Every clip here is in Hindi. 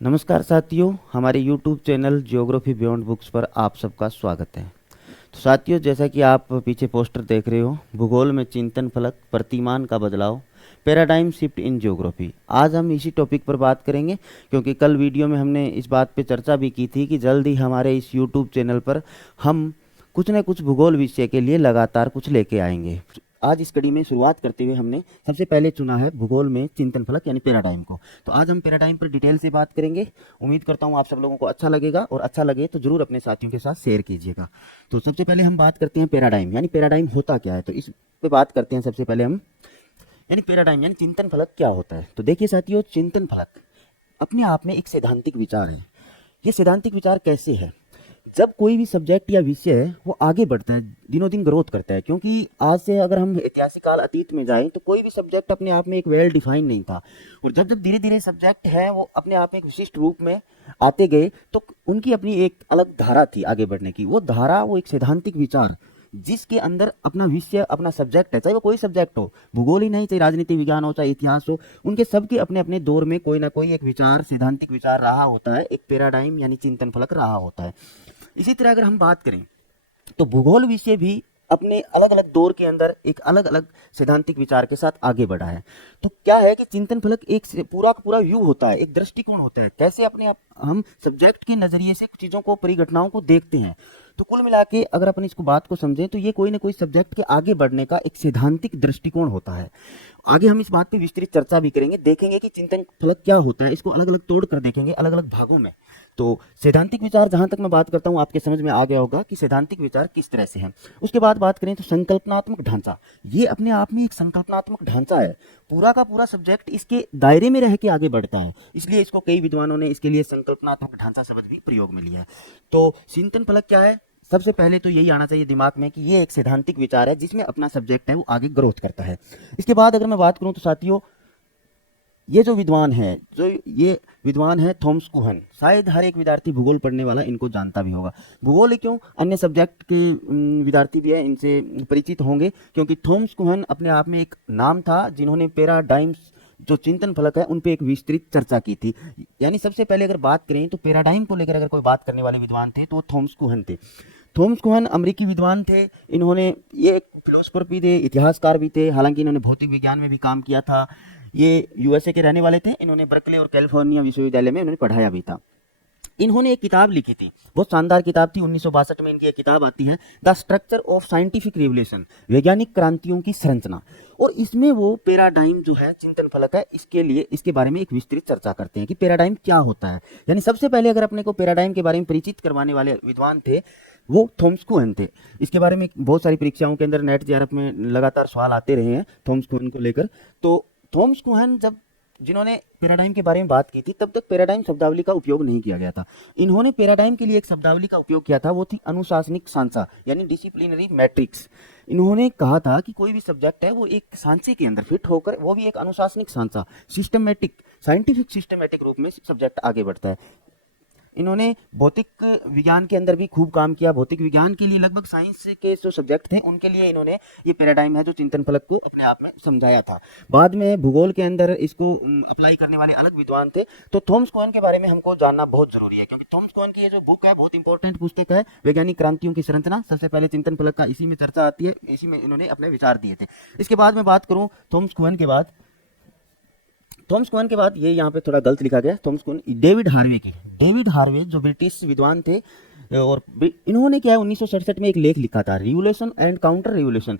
नमस्कार साथियों, हमारे YouTube channel geography beyond books पर आप सबका स्वागत है। तो साथियों, जैसा कि आप पीछे पोस्टर देख रहे हो, भूगोल में चिंतन फलक, प्रतिमान का बदलाव, पैराडाइम शिफ्ट इन ज्योग्राफी। आज हम इसी टॉपिक पर बात करेंगे, क्योंकि कल वीडियो में हमने इस बात पे चर्चा भी की थी कि जल्द ही हमारे इस YouTube चैनल पर हम कुछ न कुछ भूगोल विषय के लिए लगातार कुछ लेके आएंगे। आज इस कड़ी में शुरुआत करते हुए हमने सबसे पहले चुना है भूगोल में चिंतन फलक यानी पैराडाइम को। तो आज हम पैराडाइम पर डिटेल से बात करेंगे। उम्मीद करता हूँ आप सब लोगों को अच्छा लगेगा, और अच्छा लगे तो जरूर अपने साथियों के साथ शेयर कीजिएगा। तो सबसे पहले हम बात करते हैं पैराडाइम यानी पैराडाइम होता क्या है। तो इस पे बात करते हैं सबसे पहले हम, यानी पैराडाइम यानी चिंतन फलक क्या होता है। तो देखिए साथियों, चिंतन फलक अपने आप में एक सैद्धांतिक विचार है। ये सैद्धांतिक विचार कैसे है? जब कोई भी सब्जेक्ट या विषय है वो आगे बढ़ता है, दिनों दिन ग्रोथ करता है, क्योंकि आज से अगर हम ऐतिहासिक काल अतीत में जाएं तो कोई भी सब्जेक्ट अपने आप में एक वेल डिफाइन नहीं था। और जब जब धीरे धीरे सब्जेक्ट है वो अपने आप में एक विशिष्ट रूप में आते गए, तो उनकी अपनी एक अलग धारा थी आगे बढ़ने की। वो धारा, वो एक सैद्धांतिक विचार जिसके अंदर अपना विषय, अपना सब्जेक्ट है, चाहे वो कोई सब्जेक्ट हो, भूगोल ही नहीं, चाहे राजनीति विज्ञान हो, चाहे इतिहास हो, उनके सबके अपने अपने दौर में कोई ना कोई एक विचार, सैद्धांतिक विचार रहा होता है, एक पैराडाइम यानी चिंतन फलक रहा होता है। इसी तरह अगर हम बात करें तो भूगोल विषय भी अपने अलग अलग दौर के अंदर एक अलग अलग सैद्धांतिक विचार के साथ आगे बढ़ा है। तो क्या है कि चिंतन फलक एक पूरा का पूरा व्यू होता है, एक दृष्टिकोण होता है, कैसे अपने आप हम सब्जेक्ट के नजरिए से चीजों को, परिघटनाओं को देखते हैं। तो कुल मिला के अगर अपन इसको बात को समझें तो ये कोई ना कोई सब्जेक्ट के आगे बढ़ने का एक सैद्धांतिक दृष्टिकोण होता है। आगे हम इस बात पे विस्तृत चर्चा भी करेंगे, देखेंगे कि चिंतन फलक क्या होता है, इसको अलग अलग तोड़ कर देखेंगे अलग अलग भागों में। तो सैद्धांतिक विचार जहां तक मैं बात करता हूं, आपके समझ में आ गया होगा कि सैद्धांतिक विचार किस तरह से है। उसके बाद बात करें तो संकल्पनात्मक ढांचा, ये अपने आप में एक संकल्पनात्मक ढांचा है। पूरा का पूरा सब्जेक्ट इसके दायरे में रह के आगे बढ़ता है, इसलिए इसको कई विद्वानों ने इसके लिए संकल्पनात्मक ढांचा शब्द भी प्रयोग में लिया है। तो चिंतन फलक क्या है? सबसे पहले तो यही आना चाहिए दिमाग में कि ये एक सैद्धांतिक विचार है जिसमें अपना सब्जेक्ट है वो आगे ग्रोथ करता है। इसके बाद अगर मैं बात करूं तो साथियों, ये जो विद्वान है, ये विद्वान है थॉमस कुहन। शायद हर एक विद्यार्थी भूगोल पढ़ने वाला इनको जानता भी होगा। भूगोल ही क्यों, अन्य सब्जेक्ट के विद्यार्थी भी है इनसे परिचित होंगे, क्योंकि थॉमस कुहन अपने आप में एक नाम था जिन्होंने पैराडाइम्स जो चिंतन फलक है उन पे एक विस्तृत चर्चा की थी। यानी सबसे पहले अगर बात करें तो पैराडाइम को लेकर अगर कोई बात करने वाले विद्वान थे तो थॉमस कुहन थे। थॉमस कुहन अमेरिकी विद्वान थे। इन्होंने, ये एक फिलोसफर भी थे, इतिहासकार भी थे, हालांकि इन्होंने भौतिक विज्ञान में भी काम किया था। ये यूएसए के रहने वाले थे। इन्होंने बर्कले और कैलिफोर्निया विश्वविद्यालय में इन्होंने पढ़ाया भी था। इन्होंने एक किताब लिखी थी, बहुत शानदार किताब थी। 1962 में इनकी एक किताब आती है, the structure of scientific revolution, वैज्ञानिक क्रांतियों की संरचना। और इसमें वो पैराडाइम जो है, चिंतन फलक है, इसके लिए, इसके बारे में एक विस्तृत चर्चा करते हैं कि पैराडाइम क्या होता है। यानी सबसे पहले अगर अपने को पैराडाइम के बारे में परिचित करवाने वाले विद्वान थे वो थॉमस कुहन थे। इसके बारे में बहुत सारी परीक्षाओं के अंदर, नेट जेआरएफ में लगातार सवाल आते रहे हैं थॉमस कुहन को लेकर। तो थॉमस कुहन जब, जिन्होंने पैराडाइम के बारे में बात की थी, तब तक पैराडाइम शब्दावली का उपयोग नहीं किया गया था। इन्होंने पैराडाइम के लिए एक शब्दावली का उपयोग किया था, वो थी अनुशासनिक सांचा यानी डिसिप्लिनरी मैट्रिक्स। इन्होंने कहा था कि कोई भी सब्जेक्ट है वो एक सांचे के अंदर फिट होकर, वो भी एक अनुशासनिक सांचा, सिस्टमेटिक, साइंटिफिक सिस्टमेटिक रूप में सब्जेक्ट आगे बढ़ता है। इन्होंने भौतिक विज्ञान के अंदर भी खूब काम किया। भौतिक विज्ञान के लिए, लगभग साइंस के जो सब्जेक्ट थे उनके लिए इन्होंने ये पैराडाइम है जो चिंतन फलक को अपने आप में समझाया था। बाद में भूगोल के अंदर इसको अप्लाई करने वाले अलग विद्वान थे। तो थॉमस कुहन के बारे में हमको जानना बहुत जरूरी है, क्योंकि थॉमस कुहन की ये जो बुक है बहुत इंपॉर्टेंट पुस्तक है, वैज्ञानिक क्रांतियों की संरचना। सबसे पहले चिंतन फलक का इसी में चर्चा आती है, इसी में इन्होंने अपने विचार दिए थे। इसके बाद मैं बात करूं थॉमस कुहन के बाद, थॉमस कुहन के बाद ये यहाँ पे थोड़ा गलत लिखा गया, थॉमस कुहन, डेविड हार्वे की। डेविड हार्वे जो ब्रिटिश विद्वान थे, और इन्होंने क्या है 1967 में एक लेख लिखा था, रिवोल्यूशन एंड काउंटर रिवोल्यूशन।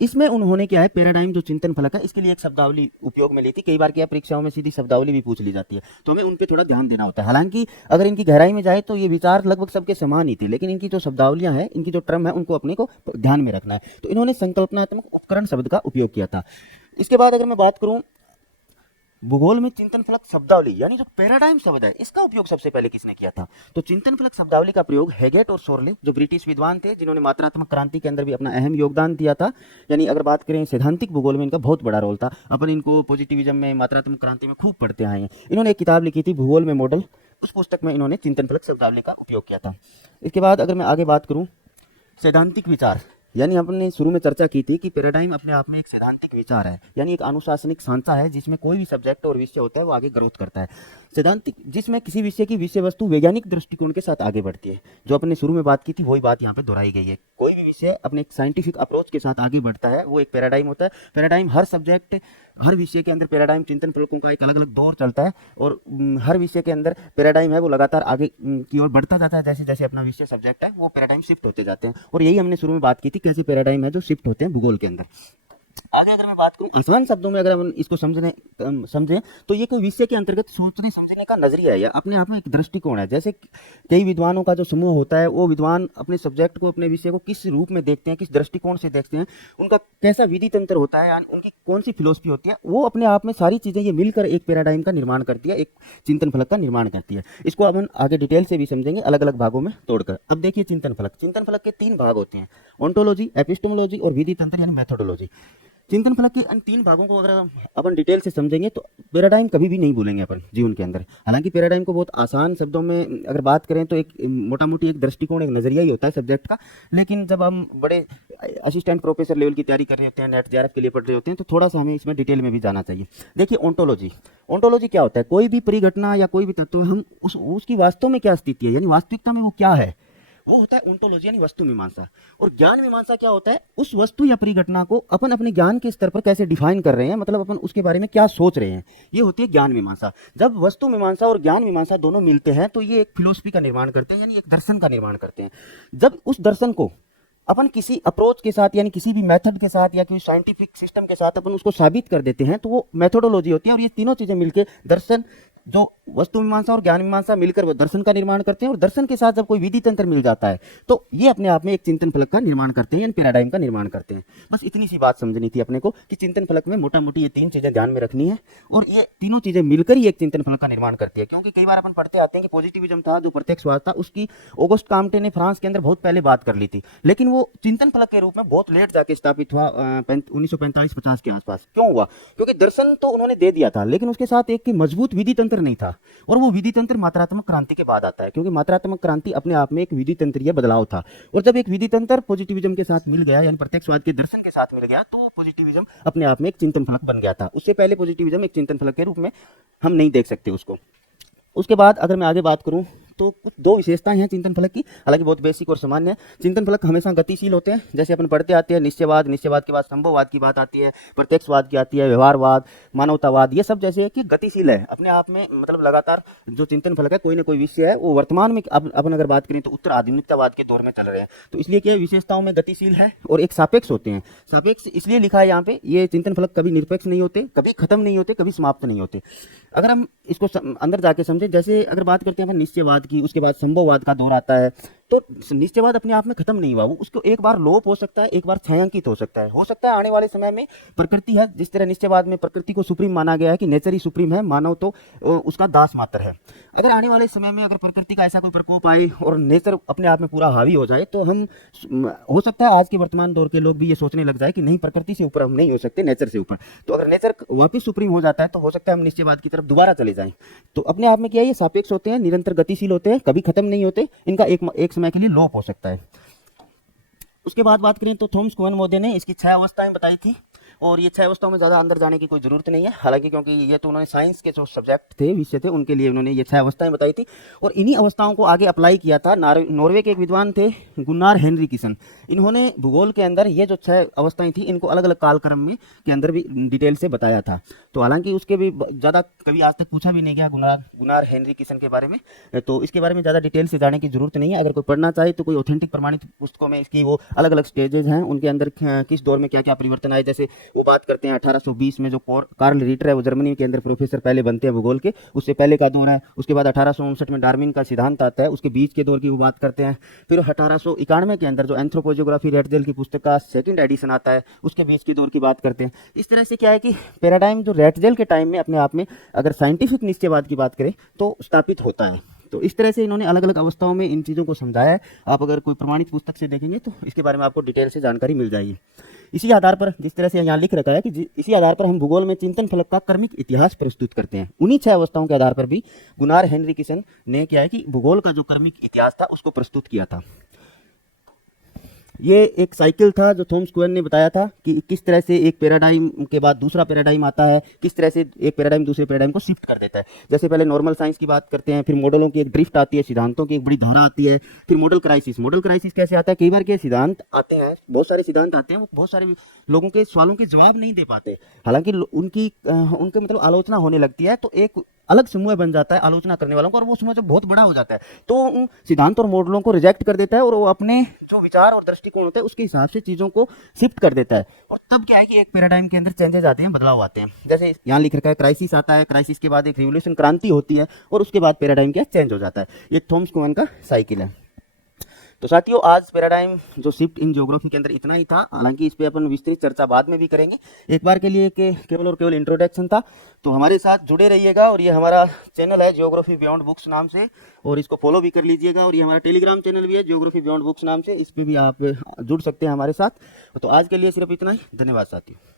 इसमें उन्होंने क्या है पैराडाइम जो चिंतन फलक है इसके लिए एक शब्दावली उपयोग में ली थी। कई बार क्या परीक्षाओं में सीधी शब्दावली भी पूछ ली जाती है, तो हमें उन पे थोड़ा ध्यान देना होता है। हालांकि अगर इनकी गहराई में जाए तो ये विचार लगभग सबके समान ही थे, लेकिन इनकी जो शब्दावलियां हैं, इनकी जो टर्म है, उनको अपने को ध्यान में रखना है। तो इन्होंने संकल्पनात्मक उपकरण शब्द का उपयोग किया था। इसके बाद अगर मैं बात करूं भूगोल में चिंतन फलक शब्दावली यानी जो पैराडाइम शब्द है, इसका उपयोग सबसे पहले किसने किया था? तो चिंतन फलक शब्दावली का प्रयोग हैगेट और शोरले, जो ब्रिटिश विद्वान थे, जिन्होंने मात्रात्मक क्रांति के अंदर भी अपना अहम योगदान दिया था। यानी अगर बात करें सैद्धांतिक भूगोल में इनका बहुत बड़ा रोल था। अपन इनको पॉजिटिविज्म में, मात्रात्मक क्रांति में खूब पढ़ते आए हैं। इन्होंने एक किताब लिखी थी भूगोल में मॉडल, उस पुस्तक में इन्होंने चिंतन फलक शब्दावली का उपयोग किया था। इसके बाद अगर मैं आगे बात करूं सैद्धांतिक विचार, यानी हमने शुरू में चर्चा की थी कि पैराडाइम अपने आप में एक सैद्धांतिक विचार है, यानी एक अनुशासनिक सांचा है जिसमें कोई भी सब्जेक्ट और विषय होता है वो आगे ग्रोथ करता है। सैद्धांतिक जिसमें किसी विषय की विषय वस्तु वैज्ञानिक दृष्टिकोण के साथ आगे बढ़ती है। जो अपने शुरू में बात की थी वही बात यहाँ पे दोहराई गई है। कोई भी विषय अपने एक साइंटिफिक अप्रोच के साथ आगे बढ़ता है, वो एक पैराडाइम होता है। पैराडाइम हर सब्जेक्ट, हर विषय के अंदर पैराडाइम चिंतन फलकों का एक अलग अलग दौर चलता है, और हर विषय के अंदर पैराडाइम है वो लगातार आगे की ओर बढ़ता जाता है। जैसे जैसे अपना विषय सब्जेक्ट है वो पैराडाइम शिफ्ट होते जाते हैं, और यही हमने शुरू में बात की थी कैसे पैराडाइम है जो शिफ्ट होते हैं भूगोल के अंदर। आगे अगर मैं बात करूं आसान शब्दों में, अगर हम इसको समझें तो ये कोई विषय के अंतर्गत सोचने समझने का नजरिया है, या अपने आप में एक दृष्टिकोण है। जैसे कई विद्वानों का जो समूह होता है, वो विद्वान अपने सब्जेक्ट को, अपने विषय को किस रूप में देखते हैं, किस दृष्टिकोण से देखते हैं, उनका कैसा विधि तंत्र होता है, उनकी कौन सी फिलोसफी होती है, वो अपने आप में सारी चीजें ये मिलकर एक पैराडाइम का निर्माण करती है, एक चिंतन फलक का निर्माण करती है। इसको अपन आगे डिटेल से भी समझेंगे अलग अलग भागों में तोड़कर। अब देखिए चिंतन फलक के 3 भाग होते हैं, ओंटोलॉजी, एपिस्टेमोलॉजी और विधि तंत्र यानी मेथोडोलॉजी। चिंतन फलक के इन 3 भागों को अगर अपन डिटेल से समझेंगे तो पैराडाइम कभी भी नहीं भूलेंगे अपन जीवन के अंदर। हालांकि पैराडाइम को बहुत आसान शब्दों में अगर बात करें तो एक मोटा मोटी एक दृष्टिकोण, एक नजरिया ही होता है सब्जेक्ट का। लेकिन जब हम बड़े असिस्टेंट प्रोफेसर लेवल की तैयारी कर रहे होते हैं, नेट जेआरएफ के लिए पढ़ रहे होते हैं, तो थोड़ा सा हमें इसमें डिटेल में भी जाना चाहिए। देखिए ओंटोलॉजी क्या होता है? कोई भी परिघटना या कोई भी तत्व, हम उसकी वास्तव में क्या स्थिति है, यानी वास्तविकता में वो क्या है, वो होता है ओंटोलॉजी यानी वस्तु मीमांसा। और ज्ञान मीमांसा क्या होता है? उस वस्तु या परिघटना को अपन अपने ज्ञान के स्तर पर कैसे डिफाइन कर रहे हैं, मतलब अपन उसके बारे में क्या सोच रहे हैं, ये होती है ज्ञान मीमांसा। जब वस्तु मीमांसा और ज्ञान मीमांसा दोनों मिलते हैं तो ये एक फिलोसफी का निर्माण करते हैं, यानी एक दर्शन का निर्माण करते हैं। जब उस दर्शन को अपन किसी अप्रोच के साथ, यानी किसी भी मेथड के साथ या किसी साइंटिफिक सिस्टम के साथ अपन उसको साबित कर देते हैं, तो वो मेथोडोलॉजी होती है। और ये तीनों चीजें मिलकर दर्शन, जो वस्तु मीमांसा और ज्ञान मीमांसा मिलकर वो दर्शन का निर्माण करते हैं। और दर्शन के साथ जब कोई विधि तंत्र मिल जाता है तो ये अपने आप में एक चिंतन फलक का निर्माण करते हैं, यानी पैराडाइम का निर्माण करते हैं। बस इतनी सी बात समझनी थी अपने को कि चिंतन फलक में मोटा मोटी ये 3 चीजें ध्यान में रखनी है, और ये तीनों चीजें मिलकर ही एक चिंतन फलक का निर्माण करती है। क्योंकि कई बार अपन पढ़ते आते हैं कि पॉजिटिविज्म था, जो प्रत्यक्षवाद था, उसकी ऑगस्ट काम्टे ने फ्रांस के अंदर बहुत पहले बात कर ली थी, लेकिन वो चिंतन फलक के रूप में बहुत लेट जाके स्थापित हुआ, 1945-50 के आसपास। क्यों हुआ? क्योंकि दर्शन तो उन्होंने दे दिया था, लेकिन उसके साथ एक मजबूत विधि तंत्र नहीं था। और वो विधि तंत्र मात्रात्मक क्रांति के बाद आता है, क्योंकि मात्रात्मक क्रांति अपने आप में एक विधि तंत्रीय बदलाव था। और जब एक विधि तंत्र पॉजिटिविज्म के साथ मिल गया, यानी प्रत्यक्षवाद के दर्शन के साथ मिल गया, तो पॉजिटिविज्म अपने आप में एक चिंतन फलक बन गया था। उससे पहले पॉजिटिविज्म एक चिंतन फलक के रूप में हम नहीं देख सकते उसको। उसके बाद अगर मैं आगे बात करूं तो कुछ 2 विशेषताएं हैं चिंतन फलक की, हालांकि बहुत बेसिक और सामान्य है। चिंतन फलक हमेशा गतिशील होते हैं, जैसे अपन पढ़ते आते हैं निश्चयवाद, निश्चयवाद के बाद संभववाद की बात आती है, प्रत्यक्षवाद की आती है, व्यवहारवाद, मानवतावाद, ये सब जैसे कि गतिशील है अपने आप में। मतलब लगातार जो चिंतन फलक है, कोई ना कोई विषय है, वो वर्तमान में अपन अगर बात करें तो उत्तर आधुनिकतावाद के दौर में चल रहे हैं, तो इसलिए क्या विशेषताओं में गतिशील है और एक सापेक्ष होते हैं। सापेक्ष इसलिए लिखा है यहाँ पे, ये चिंतन फलक कभी निरपेक्ष नहीं होते, कभी खत्म नहीं होते, कभी समाप्त नहीं होते। अगर हम इसको अंदर जाके समझे, जैसे अगर बात करते हैं निश्चयवाद की, उसके बाद संभववाद का दौर आता है, तो निश्चयवाद अपने आप में खत्म नहीं हुआ, वो उसको एक बार लोप हो सकता है, एक बार छायांकित हो सकता है। हो सकता है आने वाले समय में प्रकृति है, जिस तरह निश्चयवाद में प्रकृति को सुप्रीम माना गया है कि नेचर ही सुप्रीम है, मानव तो उसका दास मात्र है। अगर आने वाले समय में अगर प्रकृति का ऐसा कोई प्रकोप आए और नेचर अपने आप में पूरा हावी हो जाए, तो हम, हो सकता है आज के वर्तमान दौर के लोग भी ये सोचने लग जाए कि नहीं, प्रकृति से ऊपर हम नहीं हो सकते, नेचर से ऊपर। तो अगर नेचर वापिस सुप्रीम हो जाता है तो हो सकता है हम निश्चयवाद की तरफ दोबारा चले जाएं। तो अपने आप में क्या है, ये सापेक्ष होते हैं, निरंतर गतिशील होते हैं, कभी खत्म नहीं होते, इनका एक समय के लिए लोप हो सकता है। उसके बाद बात करें तो थॉमस कुहनमोदे ने इसकी 6 अवस्थाएं बताई थी, और ये 6 अवस्थाओं में ज़्यादा अंदर जाने की कोई ज़रूरत नहीं है, हालांकि क्योंकि ये तो उन्होंने साइंस के जो सब्जेक्ट थे, विषय थे, उनके लिए उन्होंने ये 6 अवस्थाएं बताई थी। और इन्हीं अवस्थाओं को आगे अप्लाई किया था नॉर्वे के एक विद्वान थे गुन्नार हेनरिकसन। इन्होंने भूगोल के अंदर ये जो 6 अवस्थाएं थी, इनको अलग अलग कालक्रम में के अंदर भी डिटेल से बताया था। तो हालांकि उसके भी ज़्यादा कभी आज तक पूछा भी नहीं गया गुन्नार हेनरिकसन के बारे में, तो इसके बारे में ज़्यादा डिटेल से जाने की जरूरत नहीं है। अगर कोई पढ़ना चाहे तो कोई ऑथेंटिक प्रमाणित पुस्तकों में इसकी वो अलग अलग स्टेजेज हैं, उनके अंदर किस दौर में क्या क्या परिवर्तन आए। जैसे वो बात करते हैं 1820 में जो कार्ल रिटर है, वो जर्मनी के अंदर प्रोफेसर पहले बनते हैं भूगोल के, उससे पहले का दौर है। उसके बाद 1859 में डार्विन का सिद्धांत आता है, उसके बीच के दौर की वो बात करते हैं। फिर 1891 के अंदर जो एंथ्रोपोजियोग्राफी रेटजेल की पुस्तक का 2nd एडिशन आता है, उसके बीच के दौर की बात करते हैं। इस तरह से क्या है कि पैराडाइम जो रेटजेल के टाइम में अपने आप में अगर साइंटिफिक निश्चयवाद की बात करें तो स्थापित होता है। तो इस तरह से इन्होंने अलग अलग अवस्थाओं में इन चीज़ों को समझाया है। आप अगर कोई प्रमाणित पुस्तक से देखेंगे तो इसके बारे में आपको डिटेल से जानकारी मिल जाएगी। इसी आधार पर, जिस तरह से यहाँ लिख रखा है कि इसी आधार पर हम भूगोल में चिंतन फलक का क्रमिक इतिहास प्रस्तुत करते हैं। उन्हीं 6 अवस्थाओं के आधार पर भी गुनार हेनरिकसन ने क्या है कि भूगोल का जो क्रमिक इतिहास था उसको प्रस्तुत किया था। ये एक साइकिल था जो थॉमस कुएन ने बताया था कि किस तरह से एक पैराडाइम के बाद दूसरा पैराडाइम आता है, किस तरह से एक पैराडाइम दूसरे पैराडाइम को शिफ्ट कर देता है। जैसे पहले नॉर्मल साइंस की बात करते हैं, फिर मॉडलों की एक ड्रिफ्ट आती है, सिद्धांतों की एक बड़ी धारा आती है, फिर मॉडल क्राइसिस। मॉडल क्राइसिस कैसे आता है, कई बार के सिद्धांत आते हैं, बहुत सारे सिद्धांत आते हैं, वो बहुत सारे लोगों के सवालों के जवाब नहीं दे पाते, हालांकि उनके मतलब आलोचना होने लगती है, तो एक अलग समूह बन जाता है आलोचना करने वालों का, और वो समूह जब बहुत बड़ा हो जाता है तो उन सिद्धांत और मॉडलों को रिजेक्ट कर देता है और वो अपने जो विचार और दृष्टिकोण होते हैं उसके हिसाब से चीज़ों को शिफ्ट कर देता है। और तब क्या है कि एक पैराडाइम के अंदर चेंजेस आते हैं, बदलाव आते हैं। जैसे यहाँ लिख रखा है क्राइसिस आता है, क्राइसिस के बाद एक रिवोल्यूशन, क्रांति होती है, और उसके बाद पैराडाइम क्या चेंज हो जाता है। ये थॉमस कुएन का साइकिल है। तो साथियों, आज पैराडाइम जो शिफ्ट इन ज्योग्राफी के अंदर इतना ही था, हालांकि इस पे अपन विस्तृत चर्चा बाद में भी करेंगे। एक बार के लिए केवल और केवल इंट्रोडक्शन था। तो हमारे साथ जुड़े रहिएगा, और ये हमारा चैनल है ज्योग्राफी बियॉन्ड बुक्स नाम से, और इसको फॉलो भी कर लीजिएगा। और ये हमारा टेलीग्राम चैनल भी है ज्योग्राफी बियॉन्ड बुक्स नाम से, इस पर भी आप जुड़ सकते हैं हमारे साथ। तो आज के लिए सिर्फ इतना ही। धन्यवाद साथियों।